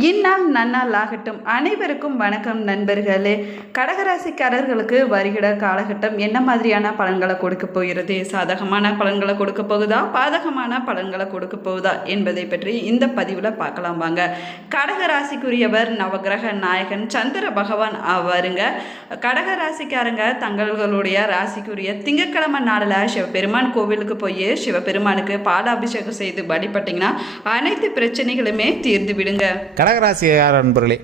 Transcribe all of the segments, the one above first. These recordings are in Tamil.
இந்நாள் நன்னாள் ஆகட்டும். அனைவருக்கும் வணக்கம் நண்பர்களே. கடகராசிக்காரர்களுக்கு வருகிற காலகட்டம் என்ன மாதிரியான பலன்களை கொடுக்க போகிறது? சாதகமான பலன்களை கொடுக்க போகுதா, பாதகமான பலன்களை கொடுக்க போகுதா என்பதை பற்றி இந்த பதிவில் பார்க்கலாம் வாங்க. கடகராசிக்குரியவர் நவகிரக நாயகன் சந்திர பகவான் அவருங்க. கடகராசிக்காரங்க தங்களுடைய ராசிக்குரிய திங்கட்கிழமை நாளில் சிவபெருமான் கோவிலுக்கு போய் சிவபெருமானுக்கு பாலாபிஷேகம் செய்து வழிபட்டிங்கன்னா அனைத்து பிரச்சனைகளுமே தீர்ந்து விடுங்க. கடகராசியார் நண்பர்களே,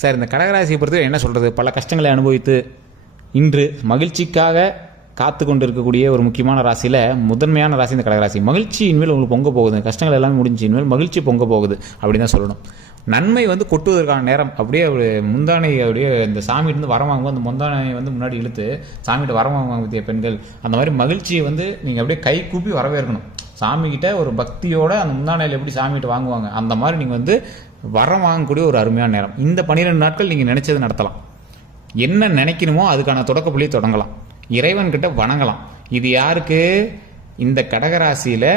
சார் இந்த கடகராசியை பொறுத்து என்ன சொல்கிறது, பல கஷ்டங்களை அனுபவித்து இன்று மகிழ்ச்சிக்காக காத்து கொண்டு இருக்கக்கூடிய ஒரு முக்கியமான ராசியில் முதன்மையான ராசி இந்த கடகராசி. மகிழ்ச்சி இனிமேல் உங்களுக்கு பொங்க போகுது, கஷ்டங்கள் எல்லாமே முடிஞ்சு இனிமேல் மகிழ்ச்சி பொங்க போகுது அப்படின்னு தான் சொல்லணும். நன்மை கொட்டுவதற்கான நேரம். அப்படியே ஒரு முந்தானை அப்படியே இந்த சாமிகிட்ட வரம் வாங்கும்போது அந்த முந்தானை முன்னாடி இழுத்து சாமிகிட்ட வரம் வாங்கிய பெண்கள், அந்த மாதிரி மகிழ்ச்சியை நீங்கள் அப்படியே கை கூப்பி வரவேற்கணும். சாமிகிட்ட ஒரு பக்தியோட அந்த முந்தானையில் எப்படி சாமிகிட்ட வாங்குவாங்க, அந்த மாதிரி நீங்கள் வரம் வாங்கக்கூடிய ஒரு அருமையான நேரம். இந்த 12 நாட்கள் நீங்கள் நினைச்சது நடத்தலாம். என்ன நினைக்கணுமோ அதுக்கான தொடக்கப்புள்ளியை தொடங்கலாம். இறைவன்கிட்ட வணங்கலாம். இது யாருக்கு? இந்த கடகராசியில்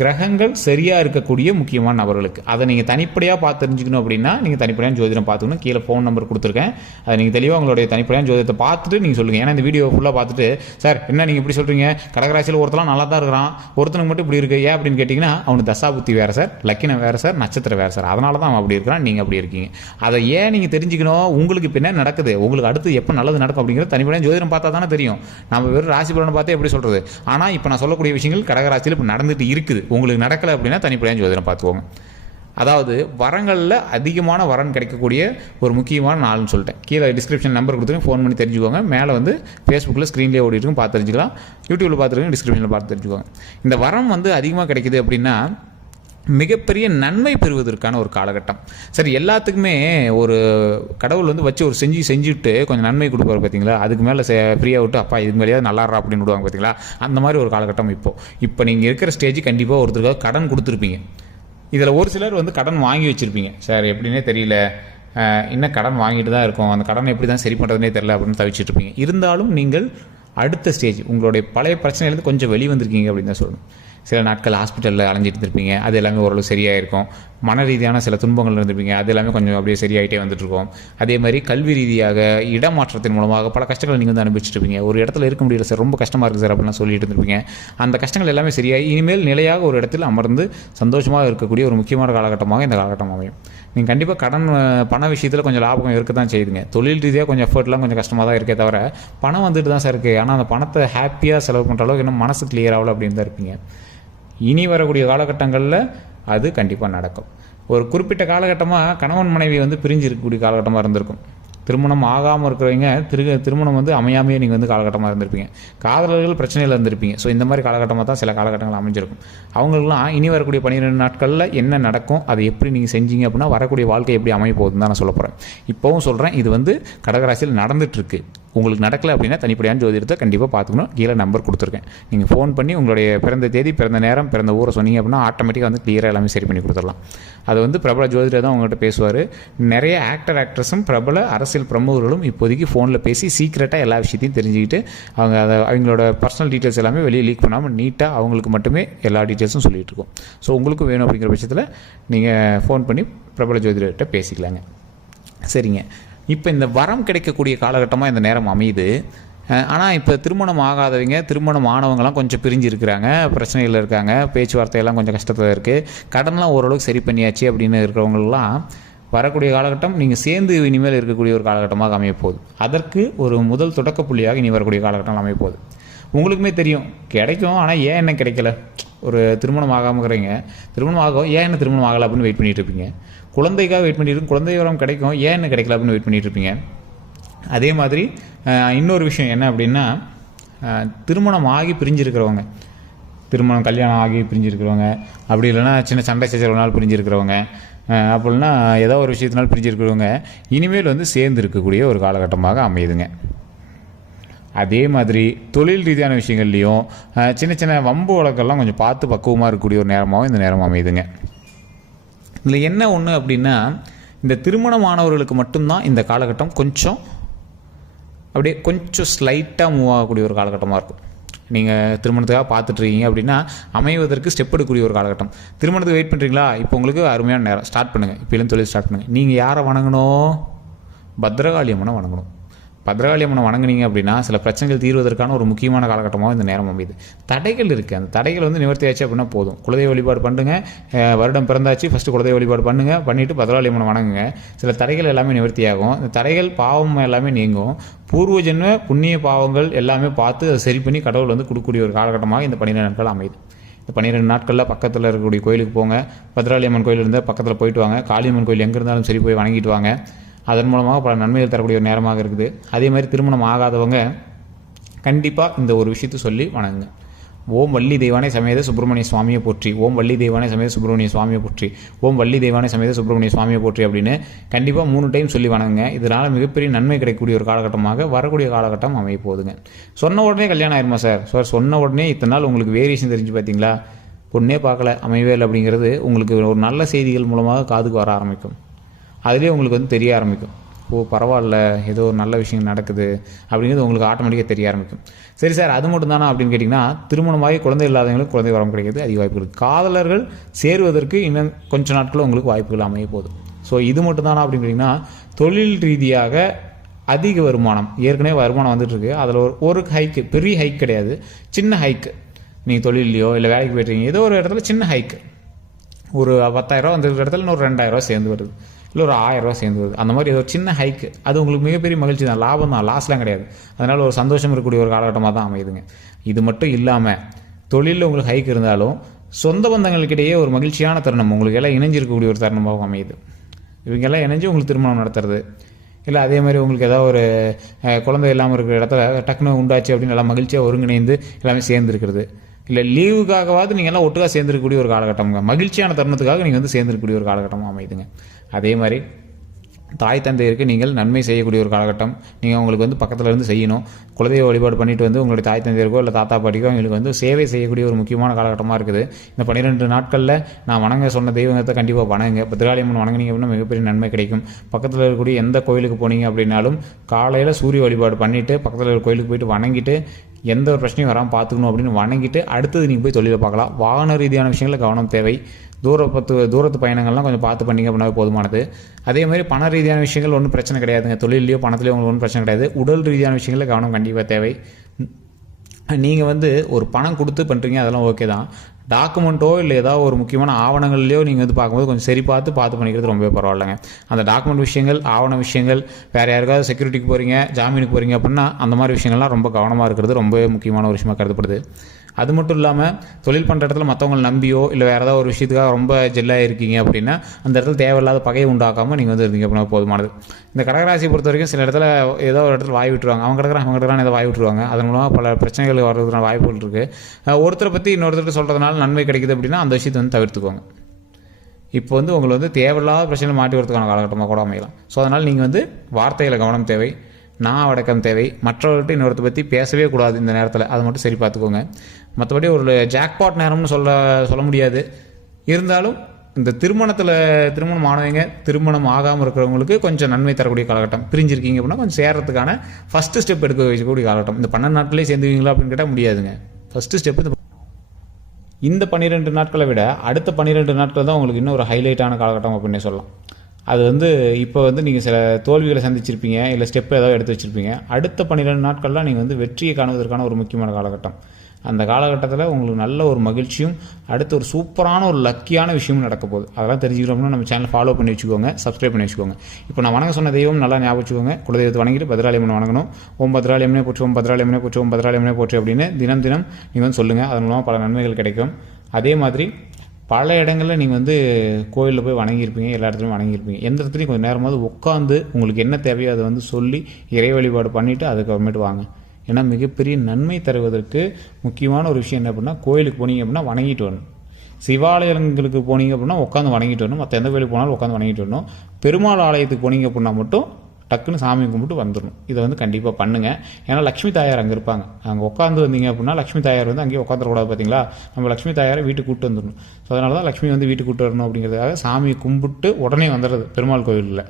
கிரகங்கள் சரியாக இருக்கக்கூடிய முக்கியமான நபர்களுக்கு. அதை நீங்கள் தனிப்படையாக பார்த்து தெரிஞ்சுக்கணும் அப்படின்னா நீங்கள் தனிப்படையான ஜோதிடம் பார்த்துக்கணும். கீழே ஃபோன் நம்பர் கொடுத்துருக்கேன். அதை நீங்கள் தெளிவாக உங்களுடைய தனிப்படையான ஜோதிடத்தை பார்த்துட்டு நீங்கள் சொல்லுங்கள். ஏன்னா இந்த வீடியோ ஃபுல்லாக பார்த்துட்டு சார் என்ன நீங்கள் இப்படி சொல்கிறீங்க, கடகராசியில் ஒருத்தலாம் நல்லா தான் இருக்கிறான், ஒருத்தனுக்கு மட்டும் இப்படி இருக்குது ஏன் அப்படின்னு கேட்டிங்கன்னா, அவனுக்கு தசாபுத்தி வேறு சார், லக்கினம் வேறு சார், நட்சத்திரம் வேறு சார், அதனால தான் அவன் அப்படி இருக்கிறான், நீங்கள் அப்படி இருக்கீங்க. அதை ஏன் நீங்கள் தெரிஞ்சுக்கணும்? உங்களுக்கு இப்போ என்ன நடக்குது, உங்களுக்கு அடுத்து எப்போ நல்லது நடக்கும் அப்படிங்கிறது தனிப்படையான ஜோதிடம் பார்த்தா தானே தெரியும். நம்ம வெறும் ராசி பலனை பார்த்தே எப்படி சொல்கிறது. ஆனால் இப்போ நான் சொல்லக்கூடிய விஷயங்கள் கடகராசியில் இப்போ நடந்துட்டு இருக்குது. உங்களுக்கு நடக்கலை அப்படின்னா தனிப்படையான ஜோதிடம் பார்த்துக்கோங்க. அதாவது வரங்களில் அதிகமான வரன் கிடைக்கக்கூடிய ஒரு முக்கியமான நாள்னு சொல்லிட்டேன். கீழே டிஸ்கிரிப்ஷன் நம்பர் கொடுத்துருங்க, ஃபோன் பண்ணி தெரிஞ்சுக்கோங்க. மேலே ஃபேஸ்புக்கில் ஸ்க்ரீன்லேயே ஓடிட்டு இருக்கும், பார்த்து தெரிஞ்சுக்கலாம். யூடியூப்பில் பார்த்துருக்கோங்க, டிஸ்கிரிப்ஷனில் பார்த்து தெரிஞ்சுக்கோங்க. இந்த வரம் அதிகமாக கிடைக்குது அப்படின்னா மிகப்பெரிய நன்மை பெறுவதற்கான ஒரு காலகட்டம். சரி, எல்லாத்துக்குமே ஒரு கடவுள் வச்சு ஒரு செஞ்சுட்டு கொஞ்சம் நன்மை கொடுப்பாரு பார்த்தீங்களா, அதுக்கு மேலே ஃப்ரீயாக விட்டு அப்பா இதுக்கு மேலேயாவது நல்லாடுறா அப்படின்னு விடுவாங்க பார்த்தீங்களா, அந்த மாதிரி ஒரு காலகட்டம் இப்போ நீங்கள் இருக்கிற ஸ்டேஜ் கண்டிப்பாக ஒருத்தருக்காக கடன் கொடுத்துருப்பீங்க. இதில் ஒரு சிலர் கடன் வாங்கி வச்சுருப்பீங்க. சார் எப்படின்னே தெரியல, இன்னும் கடன் வாங்கிட்டு தான் இருக்கோம், அந்த கடனை எப்படி தான் சரி பண்ணுறதுனே தெரியல அப்படின்னு தவிச்சிட்டு இருப்பீங்க. இருந்தாலும் நீங்கள் அடுத்த ஸ்டேஜ் உங்களுடைய பழைய பிரச்சனையிலேருந்து கொஞ்சம் வெளிவந்திருக்கீங்க அப்படின்னு தான் சொல்லணும். சில நாட்கள் ஹாஸ்பிட்டலில் அலைஞ்சிட்டு இருந்திருப்பீங்க, அது எல்லாமே ஓரளவு சரியாக இருக்கும். மன ரீதியான சில துன்பங்கள் இருந்திருப்பீங்க, அது எல்லாமே கொஞ்சம் அப்படியே சரியாகிட்டே வந்துட்டுருக்கோம். அதே மாதிரி கல்வி ரீதியாக இடமாற்றத்தின் மூலமாக பல கஷ்டங்களை நீங்கள் அனுபவிச்சுட்டு ஒரு இடத்துல இருக்க முடியல சார், ரொம்ப கஷ்டமாக இருக்குது சார் அப்படிலாம் சொல்லிட்டு இருந்திருப்பீங்க. அந்த கஷ்டங்கள் எல்லாமே சரியாகி இனிமேல் நிலையாக ஒரு இடத்தில் அமர்ந்து சந்தோஷமாக இருக்கக்கூடிய ஒரு முக்கியமான காலகட்டமாக இந்த காலகட்டம் அமையும். நீங்கள் கண்டிப்பாக கடன் பண விஷயத்தில் கொஞ்சம் லாபம் இருக்க தான் செய்யுதுங்க. தொழில் ரீதியாக கொஞ்சம் எஃபர்ட்லாம் கொஞ்சம் கஷ்டமாக தான் இருக்கே தவிர பணம் தான் சார் இருக்குது. ஆனால் அந்த பணத்தை ஹாப்பியாக செலவு பண்ணுற அளவுக்கு இன்னும் மனசு கிளியர் ஆகலை அப்படின்னு தான் இருப்பீங்க. இனி வரக்கூடிய காலகட்டங்களில் அது கண்டிப்பாக நடக்கும். ஒரு குறிப்பிட்ட காலகட்டமாக கணவன் மனைவி பிரிஞ்சு இருக்கக்கூடிய காலகட்டமாக இருந்திருக்கும். திருமணம் ஆகாமல் இருக்கிறவங்க திருமணம் அமையாமையே நீங்கள் காலகட்டமாக இருந்திருப்பீங்க. காதலர்கள் பிரச்சனையில் இருந்திருப்பீங்க. ஸோ இந்த மாதிரி காலகட்டமாக தான் சில காலகட்டங்கள் அமைஞ்சிருக்கும். அவங்களுக்குலாம் இனி வரக்கூடிய 12 நாட்களில் என்ன நடக்கும், அதை எப்படி நீங்கள் செஞ்சீங்க அப்படின்னா வரக்கூடிய வாழ்க்கை எப்படி அமைய போகுதுன்னு தான் நான் சொல்ல போகிறேன். இப்போவும் சொல்கிறேன், இது கடகராசியில் நடந்துகிட்ருக்கு. உங்களுக்கு நடக்கலை அப்படின்னா தனிப்படையான ஜோதிடத்தை கண்டிப்பாக பார்த்துக்கணும். கீழே நம்பர் கொடுத்துருக்கேன். நீங்கள் ஃபோன் பண்ணி உங்களுடைய பிறந்த தேதி, பிறந்த நேரம், பிறந்த ஊரை சொன்னீங்க அப்படின்னா ஆட்டோமேட்டிக்காக கிளியராக எல்லாமே சரி பண்ணி கொடுத்துடலாம். அது பிரபல ஜோதிடர் தான் உங்கள்கிட்ட பேசுவார். நிறைய ஆக்ட்ரஸும் பிரபல அரசியல் பிரமுகர்களும் இப்போதைக்கு ஃபோனில் பேசி சீக்ரெட்டாக எல்லா விஷயத்தையும் தெரிஞ்சுக்கிட்டு அவங்களோட பர்சனல் டீட்டெயில்ஸ் எல்லாமே வெளியே லீக் பண்ணாமல் நீட்டாக அவங்களுக்கு மட்டுமே எல்லா டீட்டெயில்ஸும் சொல்லிகிட்டு இருக்கோம். ஸோ உங்களுக்கு வேணும் அப்படிங்கிற பட்சத்தில் நீங்கள் ஃபோன் பண்ணி பிரபல ஜோதிடர்கிட்ட பேசிக்கலாங்க. சரிங்க, இப்போ இந்த வரம் கிடைக்கக்கூடிய காலகட்டமாக இந்த நேரம் அமையுது. ஆனால் இப்போ திருமணம் ஆகாதவங்க, திருமணம் ஆனவங்கலாம் கொஞ்சம் பிரிஞ்சு இருக்கிறாங்க, பிரச்சனைகள் இருக்காங்க, பேச்சுவார்த்தையெல்லாம் கொஞ்சம் கஷ்டத்தில் இருக்குது, கடன்லாம் ஓரளவுக்கு சரி பண்ணியாச்சு அப்படின்னு இருக்கிறவங்களெலாம் வரக்கூடிய காலகட்டம் நீங்கள் சேர்ந்து இனிமேல் இருக்கக்கூடிய ஒரு காலகட்டமாக அமையப்போகுது. அதற்கு ஒரு முதல் தொடக்க புள்ளியாக இனி வரக்கூடிய காலகட்டம் அமையப்போகுது. உங்களுக்குமே தெரியும் கிடைக்கும், ஆனால் ஏன் என்ன கிடைக்கல. ஒரு திருமணம் ஆகாமக்கிறீங்க, திருமணம் ஆகும், ஏன் என்ன திருமணம் ஆகலை அப்படின்னு வெயிட் பண்ணிகிட்டு இருப்பீங்க. குழந்தைக்காக வெயிட் பண்ணிட்டு குழந்தை வரம் கிடைக்கும், ஏன் என்ன கிடைக்கல அப்படின்னு வெயிட் பண்ணிகிட்டு இருப்பீங்க. அதே மாதிரி இன்னொரு விஷயம் என்ன அப்படின்னா, திருமணம் ஆகி பிரிஞ்சிருக்கிறவங்க, கல்யாணம் ஆகி பிரிஞ்சிருக்கிறவங்க, அப்படி இல்லைன்னா சின்ன சண்டை சச்சரவுனால் பிரிஞ்சிருக்கிறவங்க, அப்படின்னா ஏதோ ஒரு விஷயத்தினால் பிரிஞ்சிருக்கிறவங்க இனிமேல் சேர்ந்து இருக்கக்கூடிய ஒரு காலகட்டமாக அமையுதுங்க. அதே மாதிரி தொழில் ரீதியான விஷயங்கள்லையும் சின்ன சின்ன வம்பு வழக்கெல்லாம் கொஞ்சம் பார்த்து பக்குவமாக இருக்கக்கூடிய ஒரு நேரமாகவும் இந்த நேரம் அமையுதுங்க. இதில் என்ன ஒன்று அப்படின்னா, இந்த திருமணமானவர்களுக்கு மட்டும்தான் இந்த காலகட்டம் கொஞ்சம் அப்படியே கொஞ்சம் ஸ்லைட்டாக மூவ் ஆகக்கூடிய ஒரு காலகட்டமாக இருக்கும். நீங்கள் திருமணத்துக்காக பார்த்துட்ருக்கீங்க அப்படின்னா அமைவதற்கு ஸ்டெப் எடுக்கக்கூடிய ஒரு காலகட்டம். திருமணத்துக்கு வெயிட் பண்ணுறீங்களா? இப்போ உங்களுக்கு அருமையான நேரம். ஸ்டார்ட் பண்ணுங்கள். இப்போலேருந்து தொழில் ஸ்டார்ட் பண்ணுங்கள். நீங்கள் யாரை வணங்கணும்? பத்ரகாளி அம்மனை வணங்கணும். பத்ரகாளி அம்மனை வணங்குனீங்க அப்படின்னா சில பிரச்சனைகள் தீர்வதற்கான ஒரு முக்கியமான காலகட்டமாக இந்த நேரம் அமையுது. தடைகள் இருக்குது, அந்த தடைகள் வந்து நிவர்த்தி ஆச்சு அப்படின்னா போதும். குலதெய்வ வழிபாடு பண்ணுங்க. வருடம் பிறந்தாச்சு, ஃபஸ்ட்டு குலதெய்வ வழிபாடு பண்ணுங்கள். பண்ணிவிட்டு பத்ரகாளி அம்மனை வணங்குங்க. சில தடைகள் எல்லாமே நிவர்த்தி ஆகும். இந்த தடைகள் பாவம் எல்லாமே நீங்கும். பூர்வ ஜென்ம புண்ணிய பாவங்கள் எல்லாமே பார்த்து அதை சரி பண்ணி கடவுள் வந்து கொடுக்கக்கூடிய ஒரு காலகட்டமாக இந்த 12 நாட்கள் அமையுது. இந்த 12 நாட்களில் பக்கத்தில் இருக்கக்கூடிய கோயிலுக்கு போங்க. பத்ரகாளி அம்மன் கோயில் இருந்தால் பக்கத்தில் போயிட்டு வாங்க. காளியம்மன் கோயில் எங்கே இருந்தாலும் சரி போய் வணங்கிட்டு வாங்க. அதன் மூலமாக பல நன்மைகள் தரக்கூடிய ஒரு நேரமாக இருக்குது. அதே மாதிரி திருமணம் ஆகாதவங்க கண்டிப்பாக இந்த ஒரு விஷயத்தை சொல்லி வணங்குங்க. ஓம் வள்ளி தெய்வானை சமேத சுப்பிரமணிய சுவாமியை போற்றி, ஓம் வள்ளி தெய்வானை சமேத சுப்பிரமணிய சுவாமியை போற்றி, ஓம் வள்ளி தெய்வானை சமேத சுப்பிரமணிய சுவாமியை போற்றி அப்படின்னு கண்டிப்பாக 3 டைம் சொல்லி வணங்குங்க. இதனால் மிகப்பெரிய நன்மை கிடைக்கக்கூடிய ஒரு காலகட்டமாக வரக்கூடிய காலகட்டம் அமைய போகுதுங்க. சொன்ன உடனே கல்யாணம் ஆயிருமா சார்? சொன்ன உடனே இத்தனை நாள் உங்களுக்கு வேரியேஷன் தெரிஞ்சு பார்த்தீங்களா? பொண்ணே பார்க்கல, அமையவே இல்லை அப்படிங்கிறது உங்களுக்கு ஒரு நல்ல செய்திகள் மூலமாக காதுக்கு வர ஆரம்பிக்கும். அதுலேயே உங்களுக்கு வந்து தெரிய ஆரம்பிக்கும். ஓ பரவாயில்ல, ஏதோ ஒரு நல்ல விஷயம் நடக்குது அப்படிங்கிறது உங்களுக்கு ஆட்டோமேட்டிக்காக தெரிய ஆரம்பிக்கும். சரி சார், அது மட்டும் தானா அப்படின்னு கேட்டிங்கன்னா, திருமணமாகி குழந்தை இல்லாதவங்களுக்கு குழந்தை வரம் கிடைக்கிறது அதிக வாய்ப்புகள். காதலர்கள் சேருவதற்கு இன்னும் கொஞ்சம் நாட்களும் உங்களுக்கு வாய்ப்புகள் அமைய போகுது. ஸோ இது மட்டும் தானா அப்படின்னு கேட்டிங்கன்னா, தொழில் ரீதியாக அதிக வருமானம், ஏற்கனவே வருமானம் வந்துட்டுருக்கு. அதில் ஒரு ஹைக்கு, பெரிய ஹைக் கிடையாது, சின்ன ஹைக்கு. நீங்கள் தொழிலையோ இல்லை வேலைக்கு போய்ட்டுருக்கீங்க, ஏதோ ஒரு இடத்துல சின்ன ஹைக்கு, ஒரு 10,000 வந்துருக்கிற இடத்துல இன்னொரு 2,000 சேர்ந்து வருது, இல்லை ஒரு 1,000 சேர்ந்து வருது. அந்த மாதிரி ஏதோ சின்ன ஹைக்கு, அது உங்களுக்கு மிகப்பெரிய மகிழ்ச்சி தான், லாபம் தான், லாஸ்லாம் கிடையாது. அதனால் ஒரு சந்தோஷம் இருக்கக்கூடிய ஒரு காலகட்டமாக தான் அமையுதுங்க. இது மட்டும் இல்லாமல் தொழிலில் உங்களுக்கு ஹைக் இருந்தாலும் சொந்த பந்தங்களுக்கிடையே ஒரு மகிழ்ச்சியான தருணம், உங்களுக்கு எல்லாம் இணைஞ்சிருக்கக்கூடிய ஒரு தருணமாக அமையுது. இவங்கெல்லாம் இணைஞ்சு உங்களுக்கு திருமணம் நடத்துறது, இல்லை அதே மாதிரி உங்களுக்கு ஏதாவது ஒரு குழந்தை இல்லாமல் இருக்கிற இடத்துல டக்குன்னு உண்டாச்சு அப்படின்னு எல்லாம் மகிழ்ச்சியாக ஒருங்கிணைந்து எல்லாமே சேர்ந்துருக்கிறது, இல்லை லீவுக்காகவாது நீங்கள் எல்லாம் ஒட்டுக்காக சேர்ந்துருக்கக்கூடிய ஒரு காலகட்டம்ங்க. மகிழ்ச்சியான தருணத்துக்காக நீங்கள் வந்து சேர்ந்துருக்கக்கூடிய ஒரு காலகட்டமாக அமையுதுங்க. அதே மாதிரி தாய் தந்தையருக்கு நீங்கள் நன்மை செய்யக்கூடிய ஒரு காலகட்டம். நீங்கள் உங்களுக்கு வந்து பக்கத்தில் இருந்து செய்யணும். குலதெய்வ வழிபாடு பண்ணிட்டு வந்து உங்களுடைய தாய் தந்தையருக்கோ இல்லை தாத்தா பாட்டிக்கோ அவங்களுக்கு வந்து சேவை செய்யக்கூடிய ஒரு முக்கியமான காலகட்டமாக இருக்குது. இந்த 12 நாட்களில் நான் வணங்க சொன்ன தெய்வத்தை கண்டிப்பாக வணங்குங்க. பத்ரகாளி அம்மன் வணங்கினீங்க அப்படின்னா மிகப்பெரிய நன்மை கிடைக்கும். பக்கத்தில் இருக்கக்கூடிய எந்த கோயிலுக்கு போனீங்க அப்படின்னாலும் காலையில் சூரிய வழிபாடு பண்ணிவிட்டு பக்கத்தில் இருக்கிற கோயிலுக்கு போயிட்டு வணங்கிட்டு எந்த ஒரு பிரச்சனையும் வராமல் பார்த்துக்கணும் அப்படின்னு வணங்கிட்டு அடுத்தது நீங்கள் போய் தொழிலை பார்க்கலாம். வாகன ரீதியான விஷயங்களில் கவனம் தேவை. தூரத்து பயணங்கள்லாம் கொஞ்சம் பார்த்து பண்ணிங்க அப்படின்னாவே போதுமானது. அதே மாதிரி பண ரீதியான விஷயங்கள் ஒன்றும் பிரச்சனை கிடையாதுங்க. தொழிலையோ பணத்துலையோ உங்களுக்கு ஒன்றும் பிரச்சனை கிடையாது. உடல் ரீதியான விஷயங்களில் கவனம் கண்டிப்பாக தேவை. நீங்கள் வந்து ஒரு பணம் கொடுத்து பண்ணுறீங்க, அதெல்லாம் ஓகே தான். டாக்குமெண்ட்டோ இல்லை ஏதாவது ஒரு முக்கியமான ஆவணங்கள்லையோ நீங்கள் வந்து பார்க்கும்போது கொஞ்சம் சரி பார்த்து பண்ணிக்கிறது ரொம்பவே பரவாயில்லைங்க. அந்த டாக்குமெண்ட் விஷயங்கள், ஆவண விஷயங்கள், வேறு யாருக்காவது செக்யூரிட்டிக்கு போகிறீங்க, ஜாமீனுக்கு போகிறீங்க அப்படின்னா அந்த மாதிரி விஷயங்கள்லாம் ரொம்ப கவனமாக இருக்கிறது ரொம்பவே முக்கியமான ஒரு விஷயமாக கருதப்படுது. அது மட்டும் இல்லாமல் தொழில் பண்ணுற இடத்துல மற்றவங்களை நம்பியோ இல்லை வேறு ஏதாவது ஒரு விஷயத்துக்காக ரொம்ப ஜெல்லாக இருக்கீங்க அப்படின்னா அந்த இடத்துல தேவையில்லாத பகையை உண்டாக்காமல் நீங்கள் வந்து இருந்தீங்க அப்படின்னா போதுமானது. இந்த கடகராசியை பொறுத்த வரைக்கும் சில இடத்துல ஏதோ ஒரு இடத்துல வாய் விட்டுருவாங்க, அவங்க கிடக்கிறான் ஏதோ வாய் விட்டுருவாங்க. அதன் மூலமாக பல பிரச்சனைகள் வர்றதுக்கான வாய்ப்புகள் இருக்குது. ஒருத்தரை பற்றி இன்னொருத்தர் சொல்கிறதுனால நன்மை கிடைக்குது அப்படின்னா அந்த விஷயத்தை வந்து தவிர்த்துக்கோங்க. இப்போ வந்து உங்களை வந்து தேவையில்லாத பிரச்சனை மாட்டி வரதுக்கான காலகட்டமாக கூட அமையலாம். ஸோ அதனால் நீங்கள் வந்து வார்த்தையில் கவனம் தேவை, நான் அடக்கம் தேவை. மற்றவர்கிட்ட இன்னொருத்த பற்றி பேசவே கூடாது இந்த நேரத்தில், அதை மட்டும் சரி பார்த்துக்கோங்க. மற்றபடி ஒரு ஜாக்பாட் நேரம்னு சொல்ல முடியாது. இருந்தாலும் இந்த திருமணம் ஆனவங்க, திருமணம் ஆகாமல் இருக்கிறவங்களுக்கு கொஞ்சம் நன்மை தரக்கூடிய காலகட்டம். பிரிஞ்சிருக்கீங்க அப்படின்னா கொஞ்சம் சேர்றதுக்கான ஃபஸ்ட்டு ஸ்டெப் எடுக்க வைக்கக்கூடிய காலகட்டம். இந்த 12 நாட்களே சேர்ந்துவீங்களா அப்படின்னு கேட்டால் முடியாதுங்க. ஃபஸ்ட்டு ஸ்டெப்பு இந்த 12 நாட்களை விட அடுத்த 12 நாட்கள் தான் உங்களுக்கு இன்னும் ஒரு ஹைலைட்டான காலகட்டம் அப்படின்னே சொல்லலாம். அது வந்து இப்போ வந்து நீங்கள் சில தோல்விகளை சந்திச்சிருப்பீங்க, இல்லை ஸ்டெப்பை ஏதாவது எடுத்து வச்சுருப்பீங்க. அடுத்த 12 நாட்கள்லாம் நீங்கள் வந்து வெற்றியை காணுவதற்கான ஒரு முக்கியமான காலகட்டம். அந்த காலகட்டத்தில் உங்களுக்கு நல்ல ஒரு மகிழ்ச்சியும் அடுத்து ஒரு சூப்பரான ஒரு லக்கியான விஷயமும் நடக்க போகுது. அதெல்லாம் தெரிஞ்சுக்கிறோம்னா நம்ம சேனல் ஃபாலோ பண்ணி வச்சுக்கோங்க, சப்ஸ்கிரைப் பண்ணி வச்சுக்கோங்க. இப்போ நான் வணங்க சொன்ன தெய்வம் நல்லா ஞாபகம் வச்சுக்கோங்க. குலதெய்வத்தை வணங்கிட்டு பத்ரகாளி அம்மனை வணங்கணும். ஓம் பத்ரகாளி அம்மனே போற்றி, ஓம் பத்ரகாளி அம்மனே போற்றி, ஓம் பத்ரகாளி அம்மனே போற்றி அப்படின்னு தினம் நீங்கள் வந்து சொல்லுங்கள். அதன் மூலமாக பல நன்மைகள் கிடைக்கும். அதே மாதிரி பல இடங்களில் நீங்கள் வந்து கோயிலில் போய் வணங்கியிருப்பீங்க, எல்லா இடத்துலையும் வணங்கியிருப்பீங்க. எந்த இடத்துலையும் கொஞ்சம் நேரமாவது உட்காந்து உங்களுக்கு என்ன தேவையோ அதை வந்து சொல்லி இறை வழிபாடு பண்ணிவிட்டு அதுக்கப்புறமேட்டு வாங்க. ஏன்னா மிகப்பெரிய நன்மை தருவதற்கு முக்கியமான ஒரு விஷயம் என்ன அப்படின்னா, கோயிலுக்கு போனீங்க அப்படின்னா வணங்கிட்டு வரணும். சிவாலயங்களுக்கு போனீங்க அப்படின்னா உட்காந்து வணங்கிட்டு வரணும். மற்ற எந்த கோயிலுக்கு போனாலும் உட்காந்து வணங்கிட்டு வரணும். பெருமாள் ஆலயத்துக்கு போனீங்க அப்படின்னா மட்டும் டக்குன்னு சாமி கும்பிட்டு வந்துடணும். இதை வந்து கண்டிப்பாக பண்ணுங்கள். ஏன்னா லக்ஷ்மி தாயார் அங்கே இருப்பாங்க. அங்கே உட்காந்து வந்தீங்க அப்படின்னா லக்ஷ்மி தாயார் வந்து அங்கேயே உட்காந்துடக்கூடாது. பார்த்தீங்களா, நம்ம லக்ஷ்மி தாயாரை வீட்டுக்கு கூப்பிட்டு வந்துடணும். ஸோ அதனால தான் லக்ஷ்மி வந்து வீட்டுக்கு கூப்பிட்டு வரணும் அப்படிங்கிறதுக்காக சாமி கும்பிட்டு உடனே வந்துடுறது பெருமாள் கோயிலில்.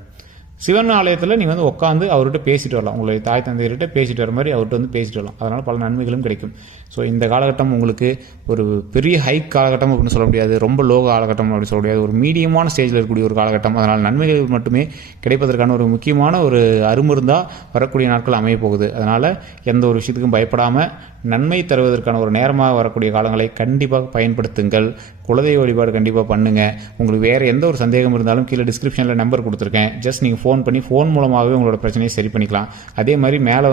சிவன் ஆலயத்தில் நீங்கள் வந்து உட்காந்து அவர்கிட்ட பேசிட்டு வரலாம். உங்களுடைய தாய் தந்தையர்கிட்ட பேசிட்டு வர மாதிரி அவர்கிட்ட வந்து பேசிட்டு வரலாம். அதனால் பல நன்மைகளும் கிடைக்கும். ஸோ இந்த காலகட்டம் உங்களுக்கு ஒரு பெரிய ஹைக் காலகட்டம் அப்படின்னு சொல்ல முடியாது, ரொம்ப லோ காலகட்டம் அப்படின்னு சொல்ல முடியாது, ஒரு மீடியமான ஸ்டேஜில் இருக்கக்கூடிய ஒரு காலகட்டம். அதனால் நன்மைகள் மட்டுமே கிடைப்பதற்கான ஒரு முக்கியமான ஒரு அருமருந்தாக வரக்கூடிய நாட்கள் அமைய போகுது. அதனால் எந்த ஒரு விஷயத்துக்கும் பயப்படாமல் நன்மை தருவதற்கான ஒரு நேரமாக வரக்கூடிய காலங்களை கண்டிப்பாக பயன்படுத்துங்கள். குலதெய்வ வழிபாடு கண்டிப்பாக பண்ணுங்கள். உங்களுக்கு வேறு எந்த ஒரு சந்தேகம் இருந்தாலும் கீழே டிஸ்கிரிப்ஷனில் நம்பர் கொடுத்துருக்கேன். ஜஸ்ட் நீங்கள் ஃபோன் பண்ணி ஃபோன் மூலமாகவே உங்களோட பிரச்சனையை சரி பண்ணிக்கலாம். அதே மாதிரி மேலே